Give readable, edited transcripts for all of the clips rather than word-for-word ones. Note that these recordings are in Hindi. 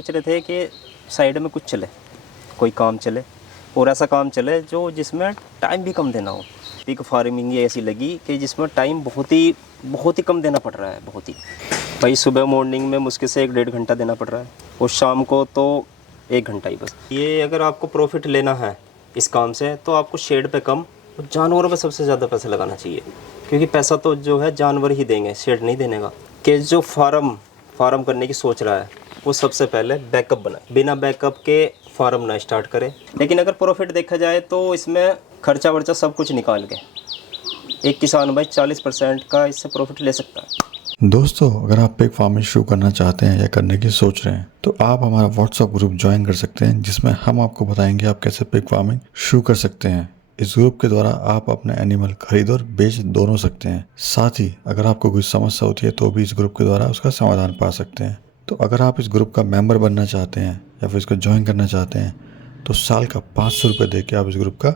सोच रहे थे कि साइड में कुछ चले, कोई काम चले और ऐसा काम चले जो जिसमें टाइम भी कम देना हो। पिग फार्मिंग ये ऐसी लगी कि जिसमें टाइम बहुत ही कम देना पड़ रहा है, बहुत ही। भाई सुबह मॉर्निंग में मुश्किल से 1-1.5 घंटा देना पड़ रहा है और शाम को तो 1 घंटा ही बस। ये अगर आपको प्रॉफिट लेना है इस काम से तो आपको शेड पे कम और जानवरों पे सबसे ज़्यादा पैसा लगाना चाहिए, क्योंकि पैसा तो जो है जानवर ही देंगे, शेड नहीं देने का। कि जो फार्म करने की सोच रहा है वो सबसे पहले बैकअप बनाए, बिना बैकअप के फार्म ना स्टार्ट करे। लेकिन अगर प्रॉफिट देखा जाए तो इसमें खर्चा वर्चा सब कुछ निकाल के एक किसान भाई 40% का इससे प्रॉफिट ले सकता है। दोस्तों, अगर आप पिग फार्मिंग शुरू करना चाहते हैं या करने की सोच रहे हैं तो आप हमारा व्हाट्सएप ग्रुप ज्वाइन कर सकते हैं, जिसमें हम आपको बताएंगे आप कैसे पिग फार्मिंग शुरू कर सकते हैं। इस ग्रुप के द्वारा आप अपने एनिमल खरीद और बेच दोनों सकते हैं। साथ ही अगर आपको कोई समस्या होती है तो भी इस ग्रुप के द्वारा उसका समाधान पा सकते हैं। तो अगर आप इस ग्रुप का मेंबर बनना चाहते हैं या फिर इसको ज्वाइन करना चाहते हैं तो साल का 500 रुपये दे के आप इस ग्रुप का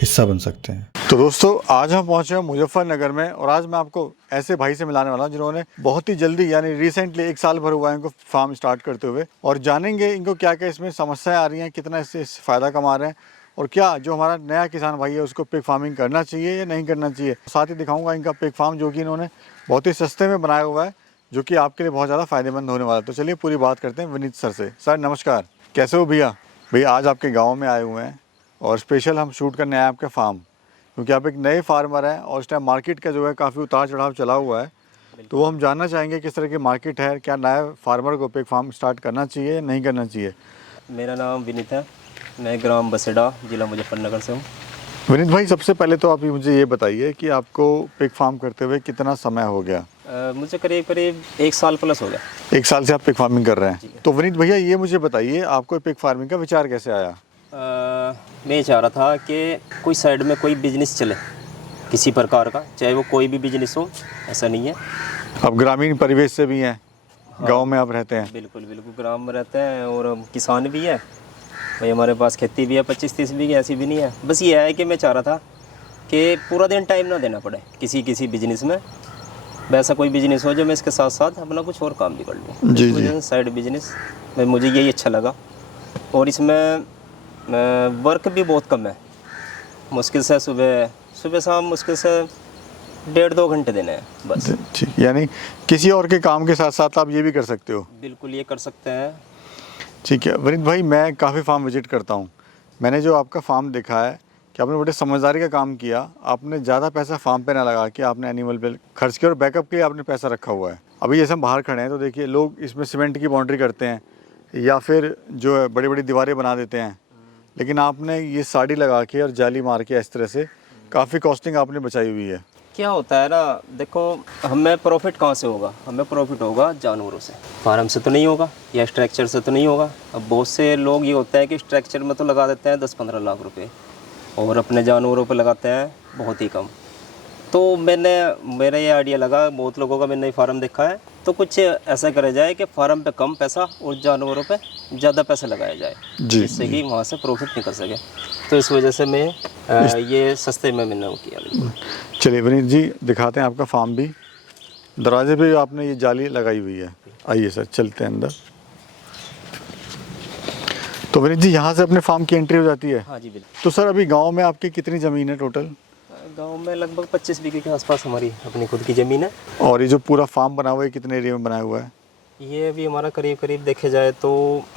हिस्सा बन सकते हैं। तो दोस्तों, आज हम पहुंचे हैं मुजफ्फरनगर में और आज मैं आपको ऐसे भाई से मिलाने वाला हूं जिन्होंने बहुत ही जल्दी यानी रिसेंटली 1 साल भर हुआ है इनको फार्म स्टार्ट करते हुए, और जानेंगे इनको क्या क्या इसमें समस्याएं आ रही हैं, कितना इससे फ़ायदा कमा रहे हैं और क्या जो हमारा नया किसान भाई है उसको पिग फार्मिंग करना चाहिए या नहीं करना चाहिए। साथ ही दिखाऊंगा इनका पिग फार्म जो कि इन्होंने बहुत ही सस्ते में बनाया हुआ है, जो कि आपके लिए बहुत ज़्यादा फ़ायदेमंद होने वाला है। तो चलिए पूरी बात करते हैं विनीत सर से। सर नमस्कार, कैसे हो भैया? भैया आज आपके गाँव में आए हुए हैं और स्पेशल हम शूट करने आए आपके फार्म, क्योंकि आप एक नए फार्मर हैं और इस टाइम मार्केट का जो है काफ़ी उतार चढ़ाव चला हुआ है। तो वो हम जानना चाहेंगे किस तरह की मार्केट है, क्या नया फार्मर को पिग फार्म स्टार्ट करना चाहिए या नहीं करना चाहिए। मेरा नाम विनीत है, मैं ग्राम बसेड़ा, जिला मुजफ्फरनगर से हूँ। विनीत भाई, सबसे पहले तो आप मुझे ये बताइए कि आपको पिग फार्म करते हुए कितना समय हो गया? मुझे करीब 1 साल प्लस हो गया। 1 साल से आप पिग फार्मिंग कर रहे हैं। तो विनीत भैया ये मुझे बताइए, आपको पिग फार्मिंग का विचार कैसे आया? मैं ये चाह रहा था कि कोई साइड में कोई बिजनेस चले किसी प्रकार का, चाहे वो कोई भी बिजनेस हो, ऐसा नहीं है। आप ग्रामीण परिवेश से भी हैं? हाँ, गांव में आप रहते हैं? बिल्कुल बिल्कुल ग्राम में रहते हैं और हम किसान भी है भाई, हमारे पास खेती भी है 25-30 बीघे, ऐसी भी नहीं है। बस ये है कि मैं चाह रहा था कि पूरा दिन टाइम ना देना पड़े किसी बिजनेस में, वैसा कोई बिजनेस हो जो मैं इसके साथ साथ अपना कुछ और काम भी कर लूँ। जी इस वजह से साइड बिजनेस में मुझे यही अच्छा लगा। और इसमें वर्क भी बहुत कम है, मुश्किल से सुबह शाम मुश्किल से 1.5-2 घंटे देने हैं बस। ठीक, यानी किसी और के काम के साथ साथ आप ये भी कर सकते हो? बिल्कुल ये कर सकते हैं। ठीक है विनीत भाई, मैं काफ़ी फार्म विजिट करता हूँ। मैंने जो आपका फार्म देखा है कि आपने बड़े समझदारी का काम किया। आपने ज़्यादा पैसा फार्म पे ना लगा के आपने एनिमल पे खर्च किया और बैकअप के लिए आपने पैसा रखा हुआ है। अभी जैसे हम बाहर खड़े हैं तो देखिए लोग इसमें सीमेंट की बाउंड्री करते हैं या फिर जो है बड़ी बड़ी दीवारें बना देते हैं, लेकिन आपने ये साड़ी लगा के और जाली मार के इस तरह से काफ़ी कॉस्टिंग आपने बचाई हुई है। क्या होता है ना, देखो हमें प्रॉफिट कहाँ से होगा? हमें प्रॉफिट होगा जानवरों से, फार्म से तो नहीं होगा या स्ट्रक्चर से तो नहीं होगा। अब बहुत से लोग ये होता है कि स्ट्रक्चर में तो लगा देते हैं 10-15 लाख रुपए और अपने जानवरों पे लगाते हैं बहुत ही कम। तो मेरा ये आइडिया लगा, बहुत लोगों का मैंने फार्म देखा है, तो कुछ ऐसा करा जाए कि फार्म पे कम पैसा और जानवरों पे ज़्यादा पैसा लगाया जाए, जिससे कि वहाँ से प्रॉफिट निकल सके। तो इस वजह से मैं ये सस्ते में मैंने वो किया। चलिए विनीत जी, दिखाते हैं आपका फार्म भी। दरवाजे पे आपने ये जाली लगाई हुई है। आइए सर, चलते हैं अंदर। तो विनीत जी, यहाँ से अपने फार्म की एंट्री हो जाती है? हाँ जी बिल्कुल। तो सर अभी गांव में आपकी कितनी ज़मीन है टोटल? गांव में लगभग 25 बीघे के आसपास हमारी अपनी खुद की ज़मीन है। और ये जो पूरा फार्म बना हुआ है कितने एरिया में बनाया हुआ है? ये भी हमारा करीब देखे जाए तो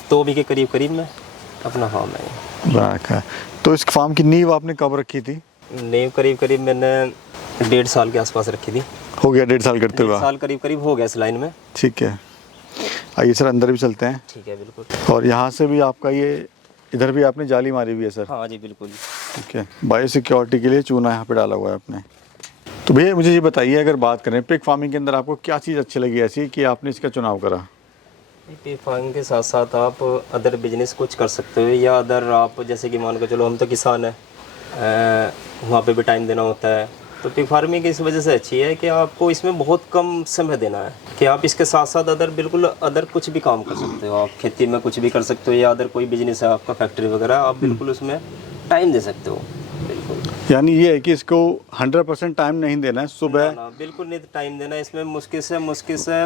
2 बीघे करीब में अपना फार्म है बना रखा है। तो इस फार्म की नींव आपने कब रखी थी? नींव करीब मैंने 1.5 साल के आसपास रखी थी। हो गया 1.5 साल करते हुए? 1.5 साल करीब हो गया इस लाइन में। ठीक है, आइए सर अंदर भी चलते हैं। ठीक है बिल्कुल। और यहाँ से भी आपका ये, इधर भी आपने जाली मारी हुई है सर? हाँ जी बिल्कुल। ठीक है, बायो सिक्योरिटी के लिए चूना यहाँ पे डाला हुआ है आपने। तो भैया मुझे ये बताइए, अगर बात करें पिग फार्मिंग के अंदर आपको क्या चीज़ अच्छी लगी ऐसी कि आपने इसका चुनाव करा? पिग फार्मिंग के साथ साथ आप अदर बिजनेस कुछ कर सकते हो, या अदर आप जैसे कि मान के चलो हम तो किसान हैं, वहाँ पे भी टाइम देना होता है। तो पिग फार्मिंग इस वजह से अच्छी है कि आपको इसमें बहुत कम समय देना है, कि आप इसके साथ साथ अदर कुछ भी काम कर सकते हो। आप खेती में कुछ भी कर सकते हो या अदर कोई बिजनेस है आपका, फैक्ट्री वगैरह, आप बिल्कुल उसमें टाइम दे सकते हो। बिल्कुल, यानी ये है कि इसको 100% टाइम नहीं देना है सुबह? ना, बिल्कुल नहीं टाइम देना है इसमें। मुश्किल से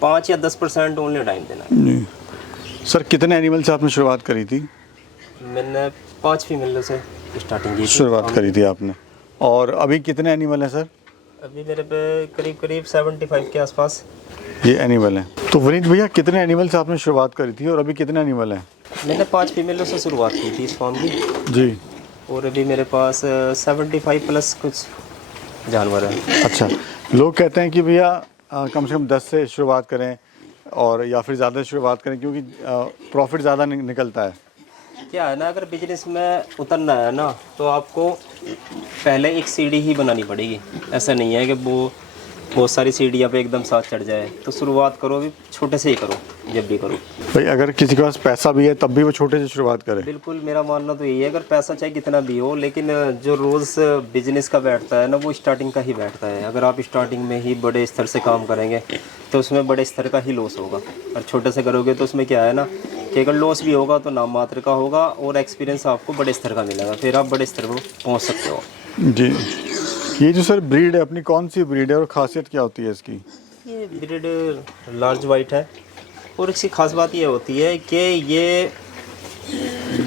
5 या 10% ओनली टाइम देना है। सर कितने एनिमल से आपने शुरुआत करी थी? मैंने 5 फीमेलों से स्टार्टिंग की थी। शुरुआत करी थी आपने, और अभी कितने एनिमल हैं सर? अभी मेरे पे करीब करीब 75 के आसपास। ये एनिमल हैं। तो वनीत भैया कितने एनिमल से आपने शुरुआत करी थी और अभी कितने एनिमल हैं? मैंने 5 फीमेलों से शुरुआत की थी इस फार्म की, जी। और अभी मेरे पास 75 प्लस कुछ जानवर हैं। अच्छा, लोग कहते हैं कि भैया कम से कम 10 से शुरुआत करें और या फिर ज़्यादा शुरुआत करें, क्योंकि प्रॉफिट ज़्यादा निकलता है। क्या है ना, अगर बिजनेस में उतरना है ना तो आपको पहले एक सीढ़ी ही बनानी पड़ेगी। ऐसा नहीं है कि वो बहुत सारी सीढ़ियाँ पे एकदम साथ चढ़ जाए। तो शुरुआत करो भी छोटे से ही करो, जब भी करो। भाई अगर किसी के पास पैसा भी है तब भी वो छोटे से शुरुआत करे। बिल्कुल, मेरा मानना तो यही है, अगर पैसा चाहे कितना भी हो, लेकिन जो रोज़ बिजनेस का बैठता है ना वो स्टार्टिंग का ही बैठता है। अगर आप स्टार्टिंग में ही बड़े स्तर से काम करेंगे तो उसमें बड़े स्तर का ही लॉस होगा, और छोटे से करोगे तो उसमें क्या है ना कि अगर लॉस भी होगा तो नाम मात्र का होगा, और एक्सपीरियंस आपको बड़े स्तर का मिलेगा, फिर आप बड़े स्तर पर पहुँच सकते हो। जी। ये जो सर ब्रीड है अपनी, कौन सी ब्रीड है और खासियत क्या होती है इसकी? ये ब्रीड लार्ज वाइट है, और इसकी खास बात ये होती है कि ये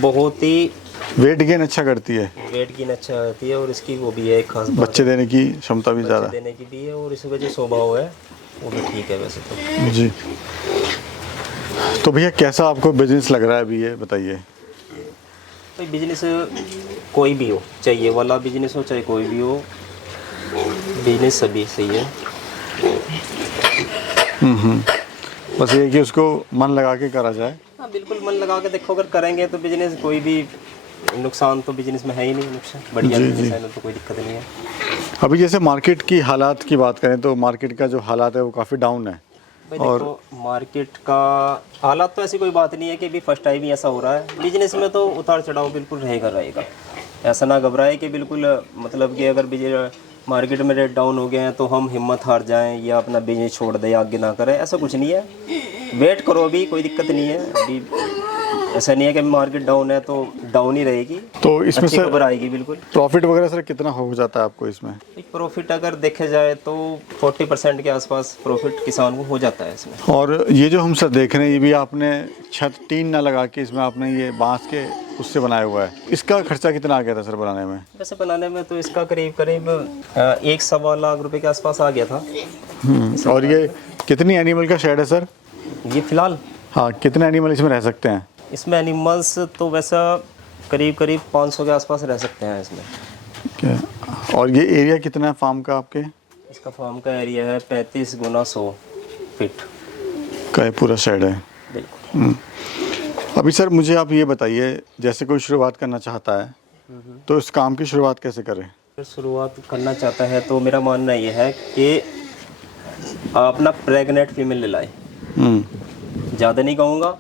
बहुत ही वेट गेन अच्छा करती है, वेट की अच्छा होती है, और इसकी वो भी है एक खास बात, बच्चे देने की क्षमता भी बच्चे ज़्यादा देने की भी है, और इसका जो स्वभाव है वो भी ठीक है वैसे तो। जी। तो भैया कैसा आपको बिजनेस लग रहा है अभी, ये बताइए। भाई बिजनेस कोई भी हो, चाहे ये वाला बिजनेस हो चाहे कोई भी हो, बिजनेस सभी सही है। बस ये कि उसको मन लगा के करा जाए। हाँ बिल्कुल, मन लगा के देखो, अगर करेंगे तो बिजनेस कोई भी नुकसान तो बिजनेस में है ही नहीं। नुकसान बढ़िया बिजनेस है ना, तो कोई दिक्कत नहीं है। अभी जैसे मार्केट की हालात की बात करें तो मार्केट का जो हालात है वो काफ़ी डाउन है। भाई देखो, मार्केट का हालात तो ऐसी कोई बात नहीं है कि अभी फर्स्ट टाइम ही ऐसा हो रहा है। बिजनेस में तो उतार चढ़ाव बिल्कुल रहेगा। ऐसा ना घबराए कि बिल्कुल मतलब कि अगर मार्केट में रेट डाउन हो गए हैं तो हम हिम्मत हार जाएं या अपना बिजनेस छोड़ दें, आगे ना करें, ऐसा कुछ नहीं है। वेट करो, अभी कोई दिक्कत नहीं है। अभी ऐसा नहीं है कि मार्केट डाउन है तो डाउन ही रहेगी, तो इसमें अच्छी सर खबर आएगी बिल्कुल। प्रॉफिट वगैरह सर कितना हो जाता है आपको इसमें? प्रॉफिट अगर देखे जाए तो 40% के आसपास प्रॉफिट किसान को हो जाता है इसमें। और ये जो हम सर देख रहे हैं, ये भी आपने छत टीन ना लगा के इसमें आपने ये बांस के उससे बनाया हुआ है। इसका खर्चा कितना आ गया था सर बनाने में? वैसे बनाने में तो इसका करीब 1.25 लाख रुपए के आसपास आ गया था। और ये कितनी एनिमल का शेड है सर? ये फिलहाल हाँ, कितने एनिमल इसमें रह सकते हैं? इसमें एनिमल्स तो वैसा करीब 500 के आसपास रह सकते हैं इसमें। क्या? और ये एरिया कितना है फार्म का आपके? इसका फार्म का एरिया है 35 गुना 100 फीट का ये पूरा शेड है। बिल्कुल। अभी सर मुझे आप ये बताइए, जैसे कोई शुरुआत करना चाहता है तो इस काम की शुरुआत कैसे करें? अगर शुरुआत करना चाहता है तो मेरा मानना ये है कि आप अपना प्रेग्नेंट फीमेल ले लाए। ज़्यादा नहीं कहूँगा,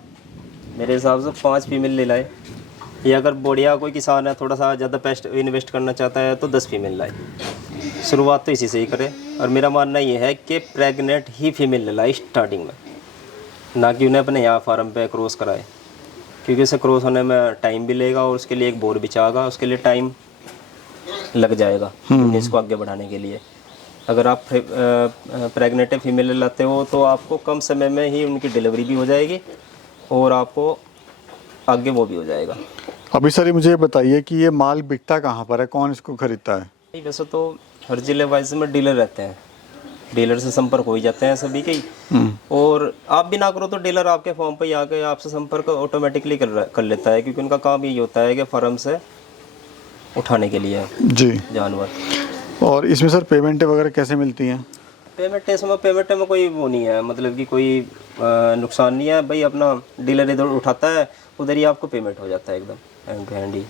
मेरे हिसाब से 5 फीमेल ले लाए, या अगर बढ़िया कोई किसान है थोड़ा सा ज़्यादा पैसा इन्वेस्ट करना चाहता है तो 10 फीमेल लाए। शुरुआत तो इसी से ही करें, और मेरा मानना ये है कि प्रेग्नेंट ही फीमेल ले लाए स्टार्टिंग में, ना कि उन्हें अपने यहाँ फार्म पे क्रॉस कराए, क्योंकि उसे क्रॉस होने में टाइम भी लगेगा और उसके लिए एक बोर बिछाएगा, उसके लिए टाइम लग जाएगा इसको आगे बढ़ाने के लिए। अगर आप प्रेग्नेंट फीमेल लाते हो तो आपको कम समय में ही उनकी डिलीवरी भी हो जाएगी और आपको आगे वो भी हो जाएगा। अभी सर ये मुझे बताइए कि ये माल बिकता कहाँ पर है, कौन इसको खरीदता है? नहीं, वैसे तो हर जिले वाइज में डीलर रहते हैं, डीलर से संपर्क हो ही जाते हैं सभी के ही। और आप भी ना करो तो डीलर आपके फॉर्म पे आके आपसे संपर्क ऑटोमेटिकली कर लेता है, क्योंकि उनका काम यही होता है कि फार्म से उठाने के लिए जी जानवर। और इसमें सर पेमेंटें वगैरह कैसे मिलती हैं? पेमेंट में कोई वो नहीं है, मतलब कि कोई नुकसान नहीं है भाई। अपना डीलर इधर उठाता है, उधर ही आपको पेमेंट हो जाता है एकदम हैंड टू हैंड ही।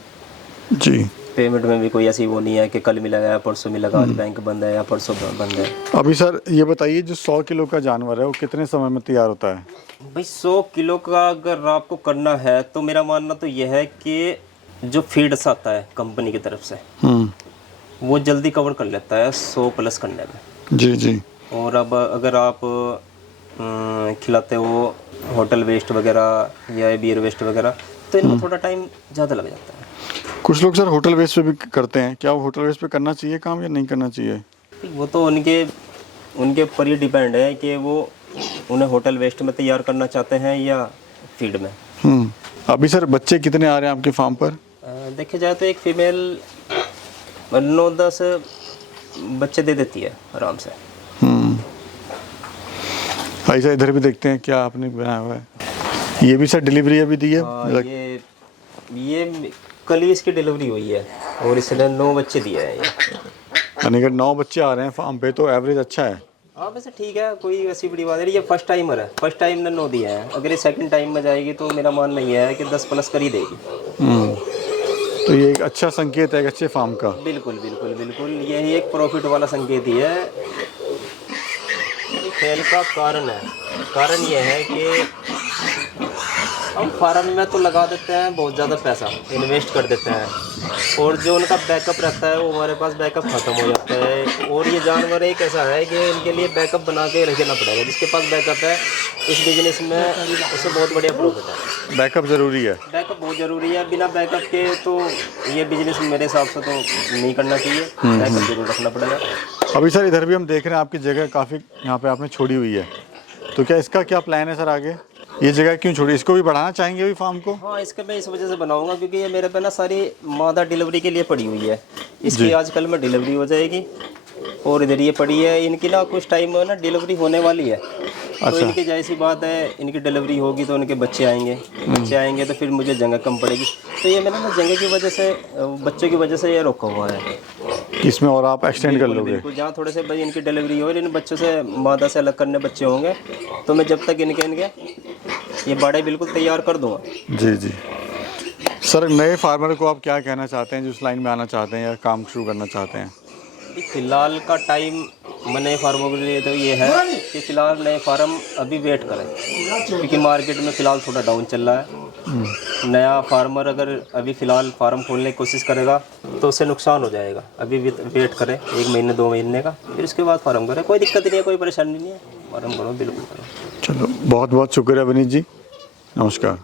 जी। पेमेंट में भी कोई ऐसी वो नहीं है कि कल मिलेगा या परसों मिलेगा, आज बैंक बंद है या परसों बंद है। अभी सर ये बताइए, जो 100 किलो का जानवर है वो कितने समय में तैयार होता है? भाई 100 किलो का अगर आपको करना है तो मेरा मानना तो यह है कि जो फीड्स आता है कंपनी की तरफ से वो जल्दी कवर कर लेता है 100 प्लस करने में। जी जी। और अब अगर आप खिलाते हो होटल वेस्ट वगैरह या बियर वेस्ट वगैरह तो इनमें थोड़ा टाइम ज़्यादा लग जाता है। कुछ लोग सर होटल वेस्ट पे भी करते हैं, क्या वो होटल वेस्ट पे करना चाहिए काम या नहीं करना चाहिए? वो तो उनके ऊपर ये डिपेंड है कि वो उन्हें होटल वेस्ट में तैयार करना चाहते हैं या फीड में। अभी सर बच्चे कितने आ रहे हैं आपके फार्म पर? देखे जाए तो एक फीमेल 9-10 बच्चे दे देती है आराम से। ऐसा इधर भी देखते हैं क्या आपने बनाया हुआ है। ये भी सर डिलीवरी अभी दी है? ये कल ही इसकी डिलीवरी हुई है और इसने 9 बच्चे दिए हैं। यानी कि 9 बच्चे आ रहे हैं फार्म पे, तो एवरेज अच्छा है। हाँ वैसे ठीक है, कोई ऐसी बड़ी बात नहीं। ये फर्स्ट टाइमर है, फर्स्ट टाइम ने 9 दिए हैं। अगर ये सेकंड टाइम में जाएगी तो मेरा मानना ये है कि 10 प्लस कर ही देगी। तो ये एक अच्छा संकेत है एक अच्छे फार्म का। बिल्कुल बिल्कुल बिल्कुल, यही एक प्रॉफिट वाला संकेत ही है। फेल का कारण ये है कि हम फार्म में तो लगा देते हैं बहुत ज़्यादा पैसा, इन्वेस्ट कर देते हैं, और जो उनका बैकअप रहता है वो हमारे पास बैकअप ख़त्म हो जाता है। और ये जानवर एक ऐसा है कि इनके लिए बैकअप बना के रखना पड़ेगा। जिसके पास बैकअप है इस बिजनेस में उसे बहुत बढ़िया प्रॉफिट है। बैकअप ज़रूरी है, बैकअप बहुत ज़रूरी है। बिना बैकअप के तो ये बिजनेस मेरे हिसाब से तो नहीं करना चाहिए, बैकअप जरूर रखना पड़ेगा। अभी सर इधर भी हम देख रहे हैं आपकी जगह काफ़ी यहाँ पे आपने छोड़ी हुई है, तो क्या इसका क्या प्लान है सर आगे? ये जगह क्यों छोड़ी? इसको भी बढ़ाना चाहेंगे अभी फार्म को? हाँ, इसके मैं इस वजह से बनाऊंगा क्योंकि ये मेरे पे ना सारी मादा डिलीवरी के लिए पड़ी हुई है। इसकी आजकल में डिलीवरी हो जाएगी और इधर ये पड़ी है। इनकी ना कुछ टाइम में ना डिलीवरी होने वाली है। तो इनकी जैसी बात है, इनकी डिलीवरी होगी तो उनके बच्चे आएंगे तो फिर मुझे जगह कम पड़ेगी। तो ये मैंने ना जगह की वजह से, बच्चों की वजह से ये रोका हुआ है। इसमें और आप एक्सटेंड कर लोगे? बिल्कुल, जहाँ थोड़े से भाई इनकी डिलीवरी हो और इन बच्चों से मादा से अलग करने बच्चे होंगे तो मैं जब तक इनके ये बाड़े बिल्कुल तैयार कर दूँगा। जी जी सर, नए फार्मर को आप क्या कहना चाहते हैं जो इस लाइन में आना चाहते हैं या काम शुरू करना चाहते हैं? फिलहाल का टाइम नए फार्मों के लिए तो ये है कि फ़िलहाल नए फार्म अभी वेट करें, क्योंकि मार्केट में फ़िलहाल थोड़ा डाउन चल रहा है। नया फार्मर अगर अभी फ़िलहाल फार्म खोलने की कोशिश करेगा तो उससे नुकसान हो जाएगा। अभी वेट करें 1 महीने 2 महीने का, फिर उसके बाद फार्म करें। कोई दिक्कत नहीं है, कोई परेशानी नहीं है, फार्म करो, बिल्कुल करो। चलो, बहुत बहुत शुक्रिया विनीत जी, नमस्कार।